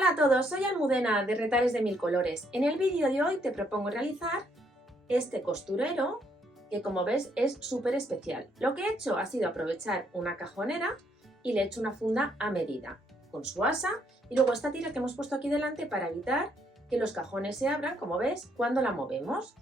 Hola a todos, soy Almudena de Retales de Mil Colores. En el vídeo de hoy te propongo realizar este costurero que, como ves, es súper especial. Lo que he hecho ha sido aprovechar una cajonera y le he hecho una funda a medida con su asa y luego esta tira que hemos puesto aquí delante para evitar que los cajones se abran, como ves, cuando la movemos.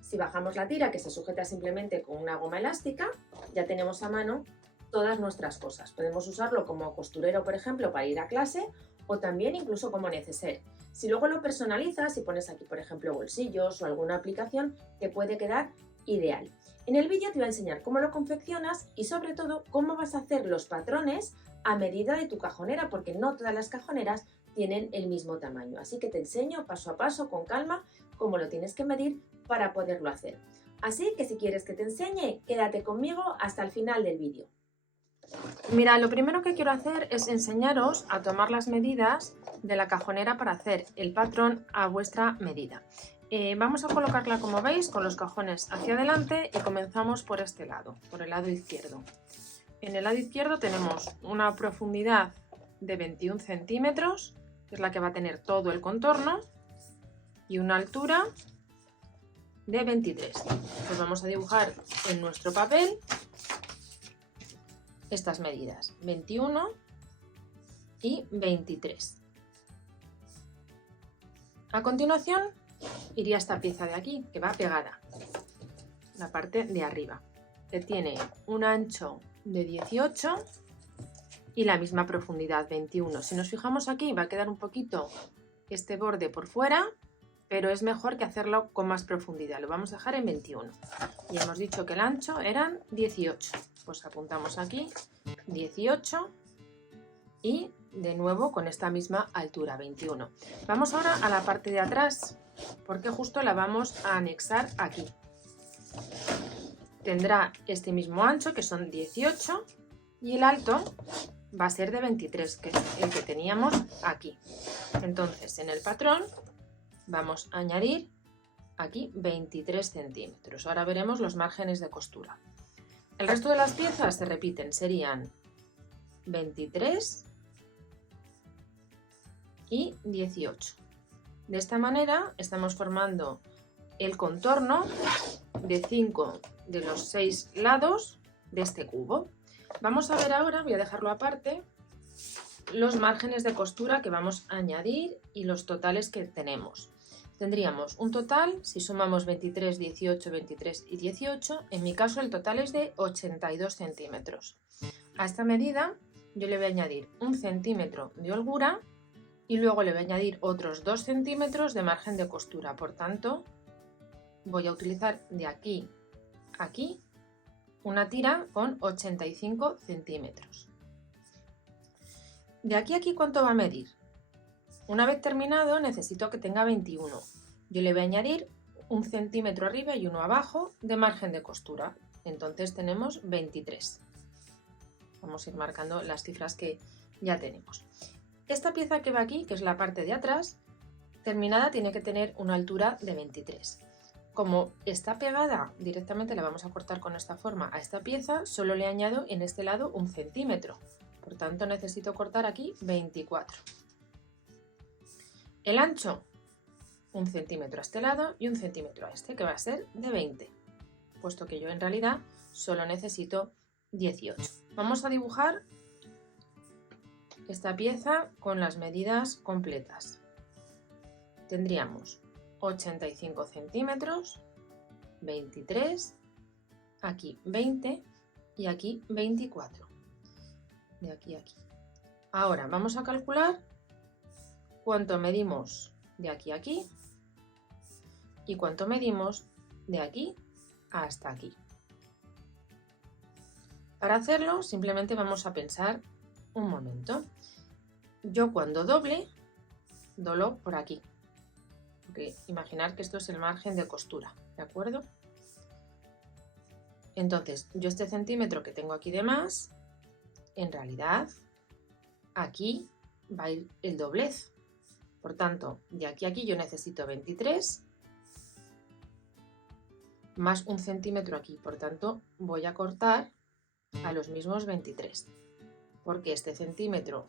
Si bajamos la tira, que se sujeta simplemente con una goma elástica, ya tenemos a mano todas nuestras cosas. Podemos usarlo como costurero, por ejemplo, para ir a clase o también incluso como neceser. Si luego lo personalizas y pones aquí, por ejemplo, bolsillos o alguna aplicación, te puede quedar ideal. En el vídeo te voy a enseñar cómo lo confeccionas y sobre todo cómo vas a hacer los patrones a medida de tu cajonera, porque no todas las cajoneras tienen el mismo tamaño. Así que te enseño paso a paso, con calma, cómo lo tienes que medir para poderlo hacer. Así que si quieres que te enseñe, quédate conmigo hasta el final del vídeo. Mira, lo primero que quiero hacer es enseñaros a tomar las medidas de la cajonera para hacer el patrón a vuestra medida. Vamos a colocarla, como veis, con los cajones hacia adelante y comenzamos por este lado, por el lado izquierdo. En el lado izquierdo tenemos una profundidad de 21 centímetros, que es la que va a tener todo el contorno, y una altura de 23. Pues vamos a dibujar en nuestro papel estas medidas, 21 y 23. A continuación iría esta pieza de aquí, que va pegada, la parte de arriba, que tiene un ancho de 18 y la misma profundidad, 21. Si nos fijamos aquí va a quedar un poquito este borde por fuera, pero es mejor que hacerlo con más profundidad. Lo vamos a dejar en 21. Y hemos dicho que el ancho eran 18. Pues apuntamos aquí 18 y de nuevo con esta misma altura, 21. Vamos ahora a la parte de atrás, porque justo la vamos a anexar aquí. Tendrá este mismo ancho, que son 18, y el alto va a ser de 23, que es el que teníamos aquí. Entonces, en el patrón vamos a añadir aquí 23 centímetros. Ahora veremos los márgenes de costura. El resto de las piezas se repiten, serían 23 y 18. De esta manera estamos formando el contorno de 5 de los 6 lados de este cubo. Vamos a ver ahora, voy a dejarlo aparte, los márgenes de costura que vamos a añadir y los totales que tenemos. Tendríamos un total, si sumamos 23, 18, 23 y 18, en mi caso el total es de 82 centímetros. A esta medida yo le voy a añadir 1 centímetro de holgura y luego le voy a añadir otros 2 centímetros de margen de costura. Por tanto, voy a utilizar de aquí a aquí una tira con 85 centímetros. De aquí a aquí, ¿cuánto va a medir? Una vez terminado necesito que tenga 21. Yo le voy a añadir 1 centímetro arriba y 1 abajo de margen de costura. Entonces tenemos 23. Vamos a ir marcando las cifras que ya tenemos. Esta pieza que va aquí, que es la parte de atrás, terminada tiene que tener una altura de 23. Como está pegada, directamente la vamos a cortar con esta forma a esta pieza, solo le añado en este lado 1 centímetro. Por tanto necesito cortar aquí 24. El ancho, 1 centímetro a este lado y 1 centímetro a este, que va a ser de 20, puesto que yo en realidad solo necesito 18. Vamos a dibujar esta pieza con las medidas completas. Tendríamos 85 centímetros, 23, aquí 20 y aquí 24. De aquí a aquí. Ahora vamos a calcular cuánto medimos de aquí a aquí y cuánto medimos de aquí hasta aquí. Para hacerlo simplemente vamos a pensar un momento. Yo cuando doblo por aquí, porque imaginar que esto es el margen de costura, ¿de acuerdo? Entonces yo este centímetro que tengo aquí de más, en realidad aquí va a ir el doblez. Por tanto, de aquí a aquí yo necesito 23 más 1 centímetro aquí. Por tanto, voy a cortar a los mismos 23. Porque este centímetro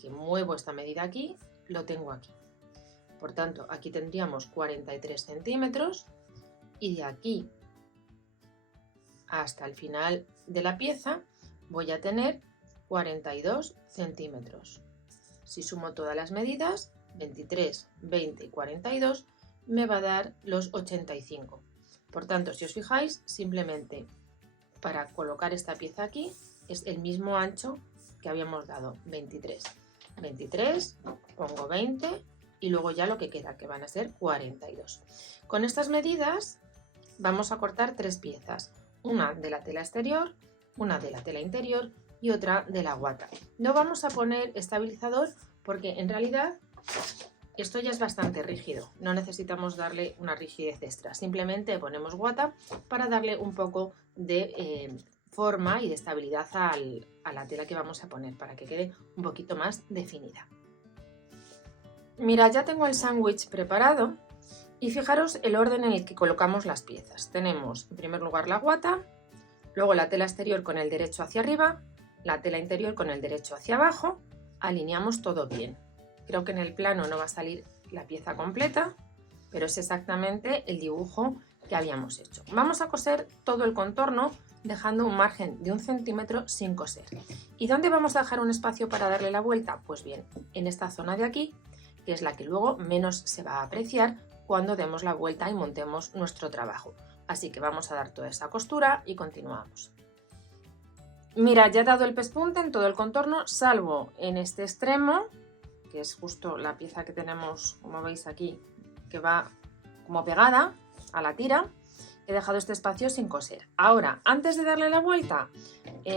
que muevo esta medida aquí lo tengo aquí. Por tanto, aquí tendríamos 43 centímetros y de aquí hasta el final de la pieza voy a tener 42 centímetros. Si sumo todas las medidas, 23, 20 y 42, me va a dar los 85. Por tanto, si os fijáis, simplemente para colocar esta pieza aquí es el mismo ancho que habíamos dado, 23. 23, pongo 20 y luego ya lo que queda, que van a ser 42. Con estas medidas vamos a cortar 3 piezas, una de la tela exterior, una de la tela interior y otra de la guata. No vamos a poner estabilizador porque en realidad esto ya es bastante rígido, no necesitamos darle una rigidez extra, simplemente ponemos guata para darle un poco de forma y de estabilidad a la tela que vamos a poner para que quede un poquito más definida. Mira, ya tengo el sándwich preparado y fijaros el orden en el que colocamos las piezas. Tenemos en primer lugar la guata, luego la tela exterior con el derecho hacia arriba, la tela interior con el derecho hacia abajo, alineamos todo bien. Creo que en el plano no va a salir la pieza completa, pero es exactamente el dibujo que habíamos hecho. Vamos a coser todo el contorno dejando un margen de 1 centímetro sin coser. ¿Y dónde vamos a dejar un espacio para darle la vuelta? Pues bien, en esta zona de aquí, que es la que luego menos se va a apreciar cuando demos la vuelta y montemos nuestro trabajo. Así que vamos a dar toda esa costura y continuamos. Mira, ya he dado el pespunte en todo el contorno, salvo en este extremo, que es justo la pieza que tenemos, como veis aquí, que va como pegada a la tira. He dejado este espacio sin coser. Ahora, antes de darle la vuelta,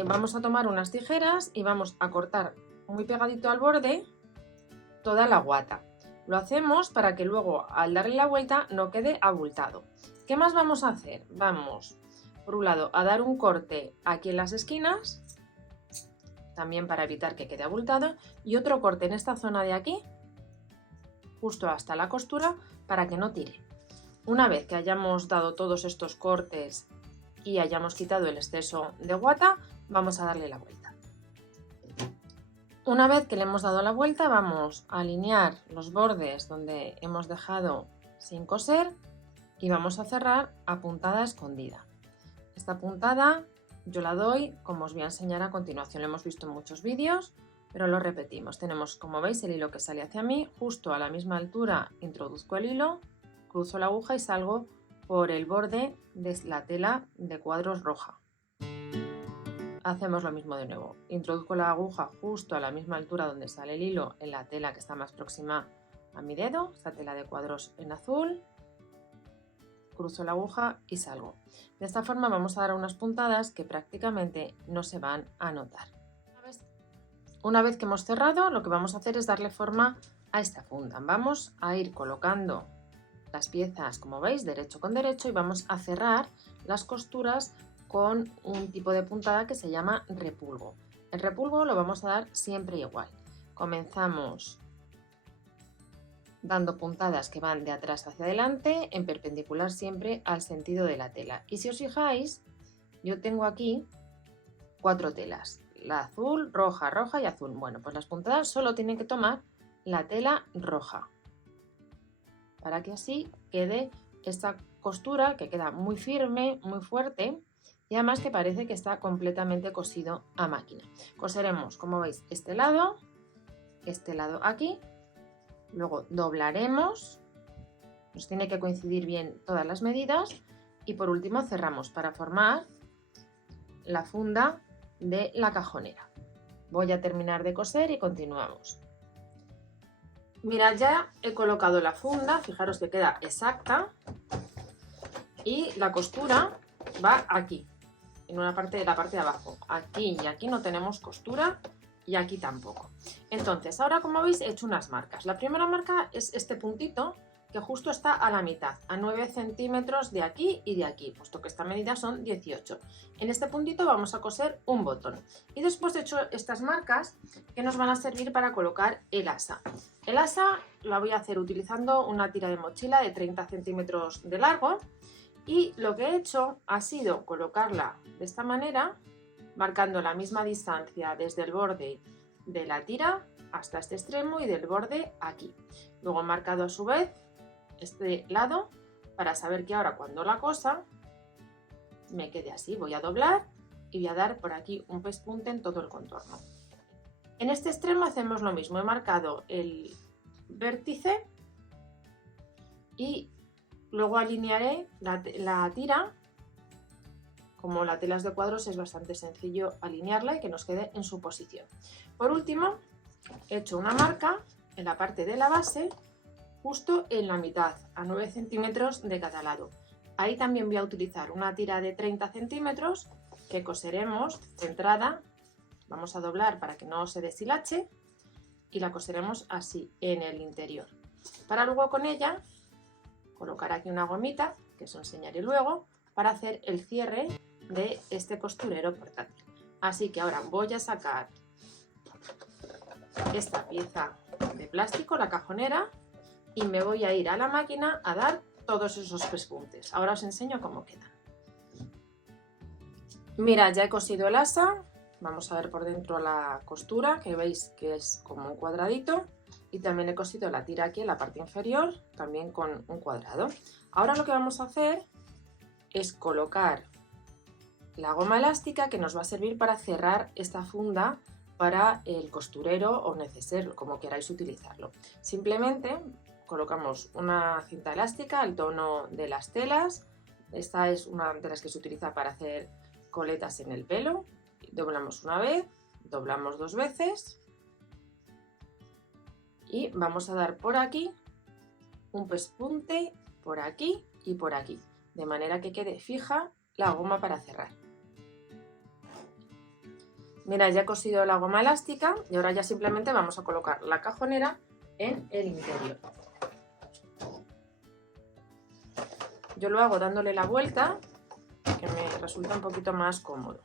vamos a tomar unas tijeras y vamos a cortar muy pegadito al borde toda la guata. Lo hacemos para que luego al darle la vuelta no quede abultado. ¿Qué más vamos a hacer? Vamos, por un lado, a dar un corte aquí en las esquinas, también para evitar que quede abultado, y otro corte en esta zona de aquí, justo hasta la costura, para que no tire. Una vez que hayamos dado todos estos cortes y hayamos quitado el exceso de guata, vamos a darle la vuelta. Una vez que le hemos dado la vuelta, vamos a alinear los bordes donde hemos dejado sin coser y vamos a cerrar a puntada escondida. Esta puntada yo la doy, como os voy a enseñar a continuación, lo hemos visto en muchos vídeos, pero lo repetimos. Tenemos, como veis, el hilo que sale hacia mí, justo a la misma altura introduzco el hilo, cruzo la aguja y salgo por el borde de la tela de cuadros roja. Hacemos lo mismo de nuevo, introduzco la aguja justo a la misma altura donde sale el hilo en la tela que está más próxima a mi dedo, esta tela de cuadros en azul, cruzo la aguja y salgo. De esta forma vamos a dar unas puntadas que prácticamente no se van a notar. Una vez que hemos cerrado, lo que vamos a hacer es darle forma a esta funda. Vamos a ir colocando las piezas, como veis, derecho con derecho, y vamos a cerrar las costuras con un tipo de puntada que se llama repulgo. El repulgo lo vamos a dar siempre igual. Comenzamos dando puntadas que van de atrás hacia adelante, en perpendicular siempre al sentido de la tela. Y si os fijáis, yo tengo aquí 4 telas, la azul, roja, roja y azul. Bueno, pues las puntadas solo tienen que tomar la tela roja, para que así quede esta costura que queda muy firme, muy fuerte, y además que parece que está completamente cosido a máquina. Coseremos, como veis, este lado aquí, luego doblaremos, nos tiene que coincidir bien todas las medidas, y por último cerramos para formar la funda de la cajonera. Voy a terminar de coser y continuamos. Mirad, ya he colocado la funda, fijaros que queda exacta, y la costura va aquí, en una parte de la parte de abajo. Aquí y aquí no tenemos costura y aquí tampoco. Entonces, ahora como veis he hecho unas marcas. La primera marca es este puntito que justo está a la mitad, a 9 centímetros de aquí y de aquí, puesto que esta medida son 18. En este puntito vamos a coser un botón. Y después he hecho estas marcas que nos van a servir para colocar el asa. El asa la voy a hacer utilizando una tira de mochila de 30 centímetros de largo. Y lo que he hecho ha sido colocarla de esta manera, marcando la misma distancia desde el borde de la tira hasta este extremo y del borde aquí. Luego he marcado a su vez este lado para saber que ahora cuando la cosa me quede así. Voy a doblar y voy a dar por aquí un pespunte en todo el contorno. En este extremo hacemos lo mismo, he marcado el vértice y luego alinearé la tira. Como la tela es de cuadros es bastante sencillo alinearla y que nos quede en su posición. Por último, he hecho una marca en la parte de la base justo en la mitad, a 9 centímetros de cada lado. Ahí también voy a utilizar una tira de 30 centímetros que coseremos centrada. Vamos a doblar para que no se deshilache y la coseremos así en el interior. Para luego con ella colocar aquí una gomita, que os enseñaré luego, para hacer el cierre de este costurero portátil. Así que ahora voy a sacar esta pieza de plástico, la cajonera, y me voy a ir a la máquina a dar todos esos pespuntes. Ahora os enseño cómo quedan. Mirad, ya he cosido el asa. Vamos a ver por dentro la costura, que veis que es como un cuadradito. Y también he cosido la tira aquí en la parte inferior, también con un cuadrado. Ahora lo que vamos a hacer es colocar la goma elástica que nos va a servir para cerrar esta funda para el costurero o neceser, como queráis utilizarlo. Simplemente colocamos una cinta elástica al tono de las telas. Esta es una de las que se utiliza para hacer coletas en el pelo. Doblamos una vez, doblamos dos veces y vamos a dar por aquí un pespunte, por aquí y por aquí, de manera que quede fija la goma para cerrar. Mirad, ya he cosido la goma elástica y ahora ya simplemente vamos a colocar la cajonera en el interior. Yo lo hago dándole la vuelta, que me resulta un poquito más cómodo.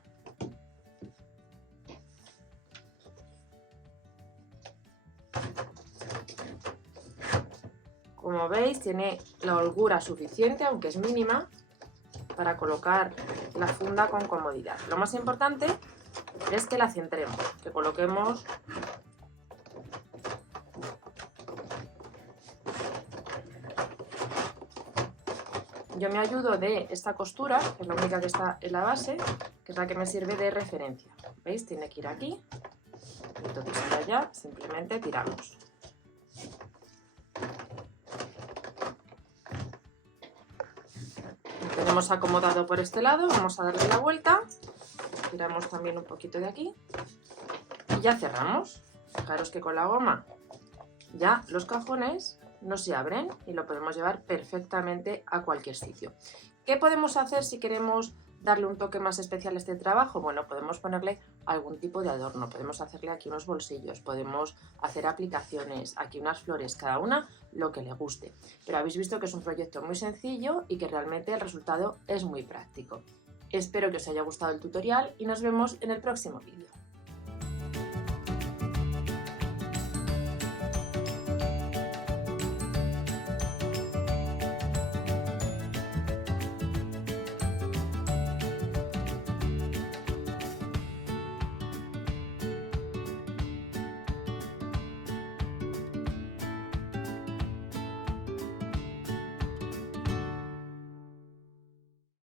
Como veis, tiene la holgura suficiente, aunque es mínima, para colocar la funda con comodidad. Lo más importante es que la centremos, que coloquemos yo me ayudo de esta costura, que es la única que está en la base, que es la que me sirve de referencia. ¿Veis? Tiene que ir aquí, entonces ahora ya simplemente tiramos. Lo tenemos acomodado por este lado, vamos a darle la vuelta. Tiramos también un poquito de aquí y ya cerramos. Fijaros que con la goma ya los cajones no se abren y lo podemos llevar perfectamente a cualquier sitio. ¿Qué podemos hacer si queremos darle un toque más especial a este trabajo? Bueno, podemos ponerle algún tipo de adorno, podemos hacerle aquí unos bolsillos, podemos hacer aplicaciones, aquí unas flores, cada una lo que le guste. Pero habéis visto que es un proyecto muy sencillo y que realmente el resultado es muy práctico. Espero que os haya gustado el tutorial y nos vemos en el próximo vídeo.